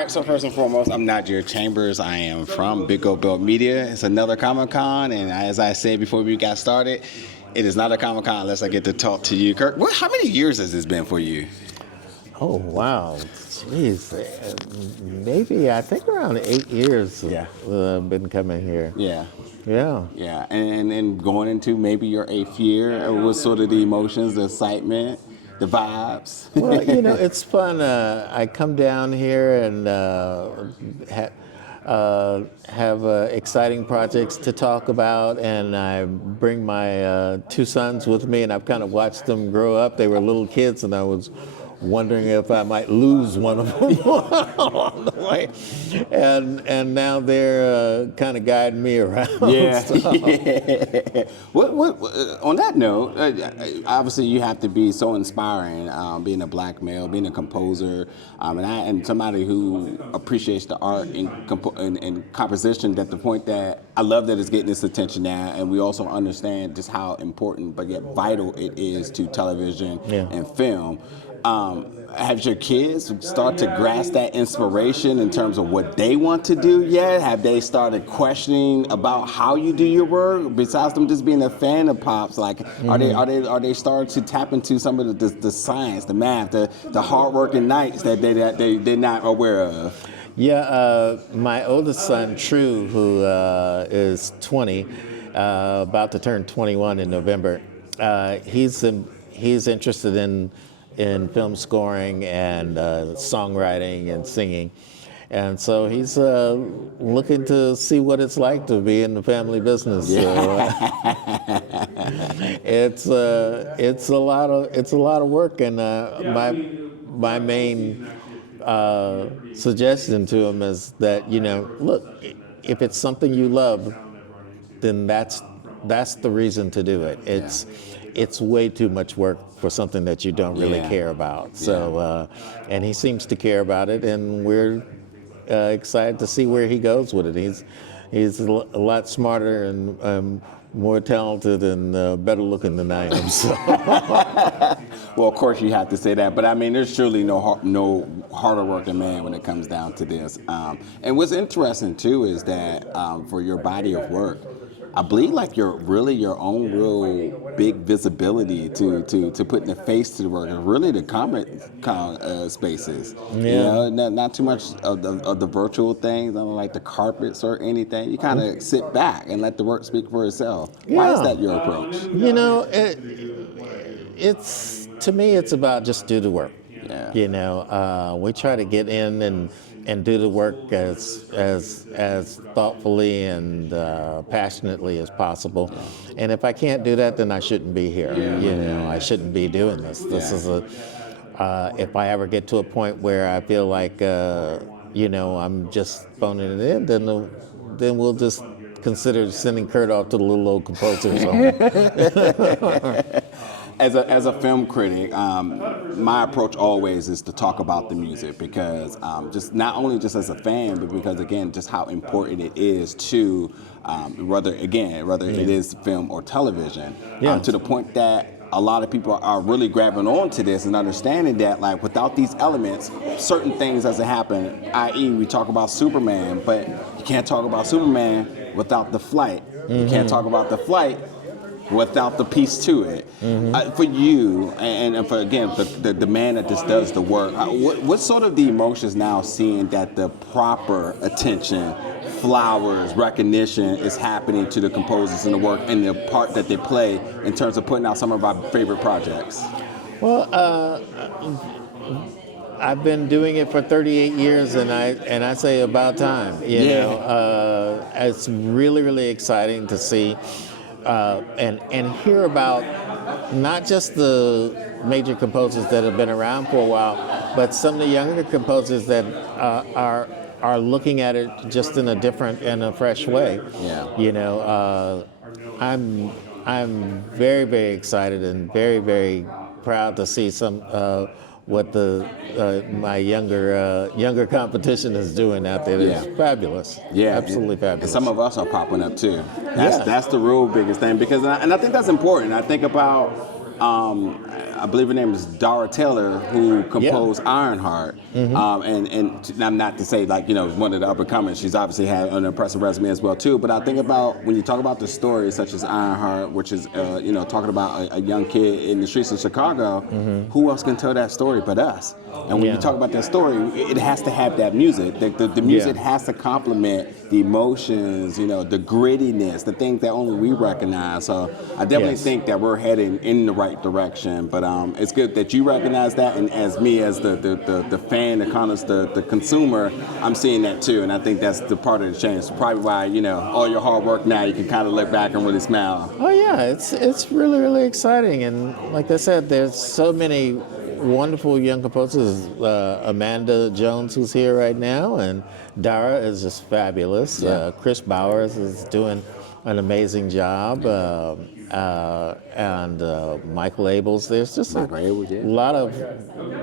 right, so first and foremost, I'm Najir Chambers. I am from Big Old Belt Media. It's another Comic-Con, and as I said before we got started, it is not a Comic-Con unless I get to talk to you. Kurt, how many years has this been for you? Oh, wow. Jeez. Maybe, I think around 8 years I've been coming here. Yeah. Yeah. Yeah, and going into maybe your 8th year, what sort of the emotions, the excitement, the vibes? Well, it's fun. I come down here and have exciting projects to talk about, and I bring my 2 sons with me, and I've kind of watched them grow up. They were little kids, and I was wondering if I might lose one of them along the way. And now they're kind of guiding me around. Yeah. So. Yeah. What, on that note, obviously you have to be so inspiring, being a black male, being a composer, and somebody who appreciates the art and composition, at the point that I love that it's getting this attention now, and we also understand just how important but yet vital it is to television and film. Have your kids start to grasp that inspiration in terms of what they want to do yet? Have they started questioning about how you do your work? Besides them just being a fan of Pops, like are they starting to tap into some of the science, the math, the hard-working nights that they're not aware of? Yeah, my oldest son, True, who is 20, about to turn 21 in November, he's interested in film scoring and songwriting and singing. And so he's looking to see what it's like to be in the family business. Yeah. So, it's a lot of work, and my main suggestion to him is that, look, if it's something you love, then that's the reason to do it. It's way too much work for something that you don't really care about. So, and he seems to care about it, and we're excited to see where he goes with it. He's a lot smarter and more talented and better looking than I am. So. Well, of course you have to say that, but I mean, there's surely no harder working man when it comes down to this. And what's interesting too is that for your body of work, I believe like you're really your own real big visibility to putting a face to the work, and really the comic spaces. Yeah. Not too much of the virtual things, not like the carpets or anything. You kind of sit back and let the work speak for itself. Yeah. Why is that your approach? It's to me, it's about just do the work. Yeah. We try to get in and do the work as thoughtfully and passionately as possible. And if I can't do that, then I shouldn't be here. I shouldn't be doing this. This is if I ever get to a point where I feel like I'm just phoning it in, then we'll just consider sending Kurt off to the little old composer's home. As a film critic, my approach always is to talk about the music, because just not only just as a fan, but because again, just how important it is to whether it is film or television, to the point that a lot of people are really grabbing on to this and understanding that, like, without these elements, certain things doesn't happen. I.e., we talk about Superman, but you can't talk about Superman without the flight. You can't talk about the flight without the piece to it. For you, and for, again, the man that just does the work, what sort of the emotions now seeing that the proper attention, flowers, recognition is happening to the composers and the work and the part that they play in terms of putting out some of our favorite projects? Well, I've been doing it for 38 years, and I say about time. It's really, really exciting to see and hear about not just the major composers that have been around for a while, but some of the younger composers that are looking at it just in a different and a fresh way. I'm very, very excited and very, very proud to see some what my younger competition is doing out there. It's fabulous. Yeah, absolutely fabulous. And some of us are popping up too. That's the real biggest thing, because and I think that's important. I think about I believe her name is Dara Taylor, who composed Ironheart. And I'm not to say like, you know, one of the upper comers. She's obviously had an impressive resume as well too. But I think about when you talk about the stories such as Ironheart, which is you know, talking about a young kid in the streets of Chicago, who else can tell that story but us? And when you talk about that story, it has to have that music. The music has to complement the emotions, you know, the grittiness, the things that only we recognize. So I definitely think that we're heading in the right direction. But it's good that you recognize that, and as me, as the fan, the consumer, I'm seeing that too. And I think that's the part of the change. So probably why, you know, all your hard work now, you can kind of look back and really smile. Oh yeah, it's really, really exciting. And like I said, there's so many wonderful young composers. Amanda Jones, who's here right now, and Dara is just fabulous. Chris Bowers is doing an amazing job, and Michael Abels. There's just a lot of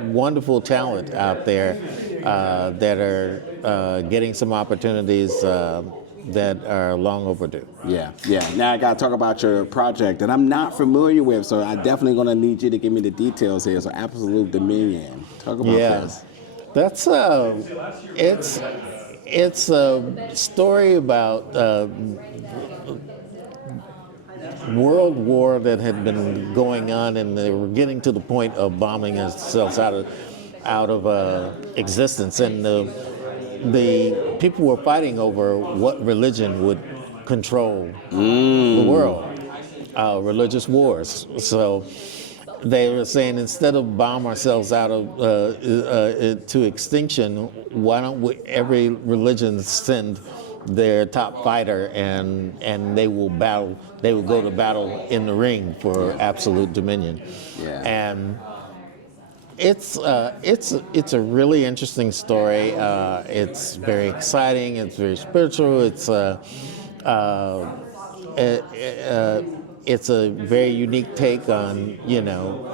wonderful talent out there that are getting some opportunities that are long overdue. Yeah. Now I got to talk about your project that I'm not familiar with, so I'm definitely going to need you to give me the details here. So Absolute Dominion. Talk about this. That's it's a story about World War that had been going on, and they were getting to the point of bombing themselves out of existence, and the people were fighting over what religion would control the world, religious wars. So they were saying, instead of bomb ourselves out of to extinction, why don't every religion send their top fighter, and they will battle. They will go to battle in the ring for absolute dominion. And it's a really interesting story. It's very exciting. It's very spiritual. It's a very unique take on, you know,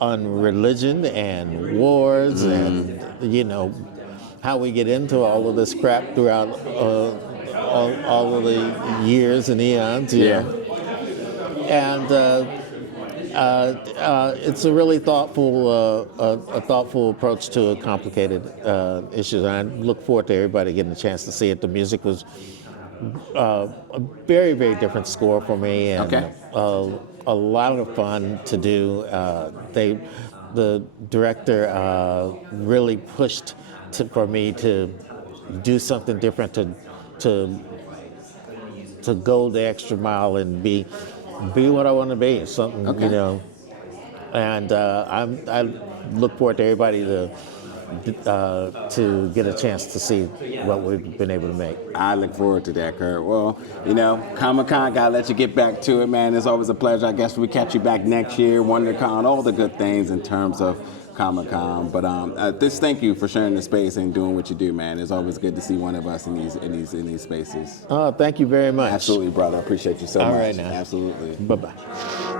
on religion and wars, and you know, how we get into all of this crap throughout all of the years and eons. And it's a really thoughtful approach to a complicated issue. And I look forward to everybody getting a chance to see it. The music was a very, very different score for me, and a lot of fun to do. The director really pushed for me to do something different, to go the extra mile and be what I want to be, something, you know. And I look forward to everybody to get a chance to see what we've been able to make. I look forward to that, Kurt. Well, you know, Comic-Con, gotta let you get back to it, man. It's always a pleasure. I guess we catch you back next year, WonderCon, all the good things in terms of Comic-Con. But just thank you for sharing the space and doing what you do, man. It's always good to see one of us in these spaces. Oh, thank you very much. Absolutely, brother. I appreciate you so much. All right now. Absolutely. Bye-bye.